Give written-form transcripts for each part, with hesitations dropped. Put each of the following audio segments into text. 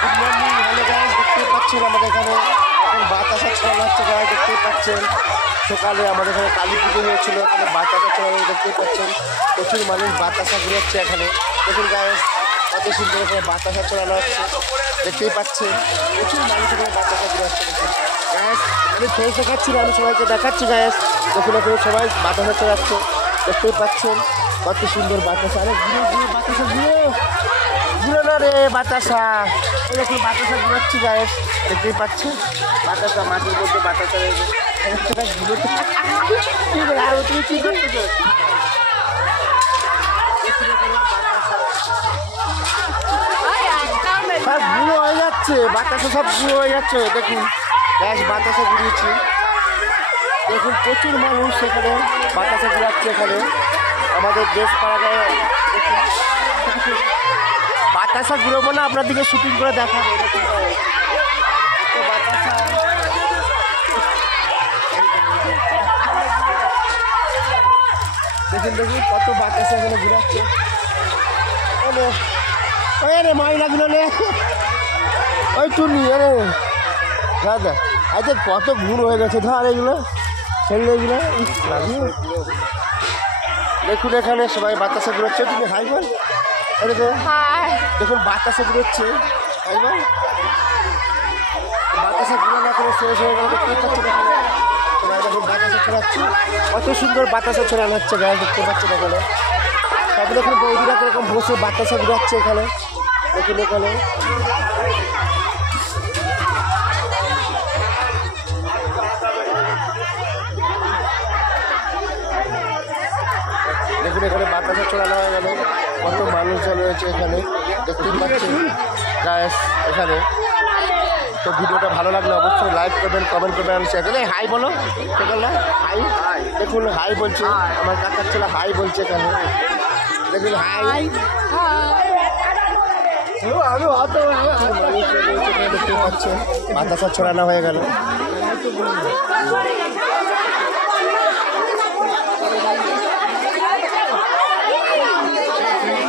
Good morning, hello guys, দেখতেই পাচ্ছেন আমাদের এখানে এখন বাতাসা ছড়ানো হচ্ছে গাইস, দেখতেই পাচ্ছেন। সকালে আমাদের এখানে কালী পুজো হয়েছিল, এখানে বাতাসা ছড়ানো দেখতেই পাচ্ছেন। প্রচুর মানুষ বাতাসা ঘুরাচ্ছে এখানে, দেখুন গাইস কত সুন্দর এখানে বাতাসা ছড়ানো হচ্ছে, দেখতেই পাচ্ছেন। প্রচুর মানুষ এখানে বাতাসা ঘুরাচ্ছে দেখুন গাইস। আমি ফেস দেখাচ্ছি না, আমি সবাইকে দেখাচ্ছি গাইস। দেখুন এখানে সবাই বাতাসা ছড়াচ্ছে, দেখতেই পাচ্ছেন কত সুন্দর বাতাসা। আরে ঘুরে ঘুরে বাতাসা ঘুরে না রে বাতাসা, এই দেখুন বাতাসা ঘুরাচ্ছি গায়েস, দেখতেই পাচ্ছেন বাতাসা মাটির মধ্যে বাতাসা রয়েছে। তুমি কি করতেছো? সব গুঁড়ো হয়ে যাচ্ছে, বাতাসা সব গুঁড়ো হয়ে যাচ্ছে। দেখুন গ্যাস বাতাসা ঘুরিয়েছি, দেখুন প্রচুর মানুষ সেখানে বাতাসা ঘুরাচ্ছে। এখানে আমাদের দেশ পাড়াগায় বাতাসা ঘুরবো না, আপনার দিকে শুটিং করে দেখাবো। বাতাসা দেখুন দেখুন কত বাতাসা এখানে ঘুরাচ্ছে। ওই রে মহিলাগুলো নে, ওই টুনি আরে দাদা, আচ্ছা কত ঘুর হয়ে গেছে ধর এগুলো ছেলেগুলো। দেখুন এখানে সবাই বাতাসা ঘুরাচ্ছে, তুমি হাই বল, দেখুন বাতাসা ঘুরোচ্ছে, হাই বল। বাতাসা ঘুরে না করে শেষ হয়ে গেল, দেখতে পাচ্ছেন এখানে সবাই দেখুন বাতাসা ছড়াচ্ছে, কত সুন্দর বাতাসা ছড়ানো হচ্ছে গায়ে, দেখতে পাচ্ছেন এখানে। তারপরে দেখুন বৌদিরা কিরকম বসে বাতাসা ঘুরাচ্ছে এখানে, দেখুন এখানে দেখুন এখানে বাতাসা ছড়ানো হয়ে গেল, কত মানুষজন রয়েছে এখানে, দেখতেই পাচ্ছেন গায়েস এখানে। তো ভিডিওটা ভালো লাগলে অবশ্যই লাইক করবেন, কমেন্ট করবেন, শেয়ার করবেন। হাই বলো না, হাই, দেখুন হাই বলছে আমার কাকার ছেলে, হাই বলছে এখানে, দেখুন হাই। দেখতে পাচ্ছেন বাতাসা ছড়ানো হয়ে গেল।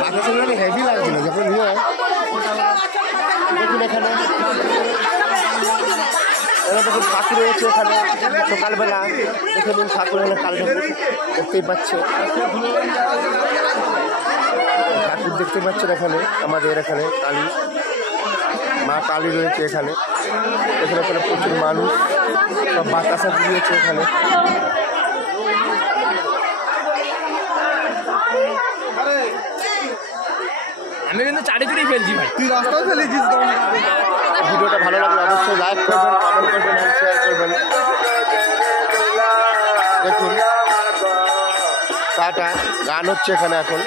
বাতাসা হেভি লাগছিল যখন দেখুন এখানে দেখুন ঠাকুর রয়েছে এখানে, সকালবেলা দেখে নিন ঠাকুর এখানে কাল ঠাকুর দেখতেই পাচ্ছে, ঠাকুর দেখতে পাচ্ছেন এখানে আমাদের এখানে কালী মা কালী রয়েছে এখানে। এখানে এখানে প্রচুর মানুষ সব বাতাসা ঘুরিয়েছে এখানে। আমি কিন্তু চারিদিকেই ফেলছি ভাই, তুই রাস্তায় ফেলেছিস। ভিডিওটা ভালো লাগলে অবশ্যই লাইক করবেন, কমেন্ট করবেন, শেয়ার করবেন। দেখুন টাটা গান হচ্ছে এখানে এখন।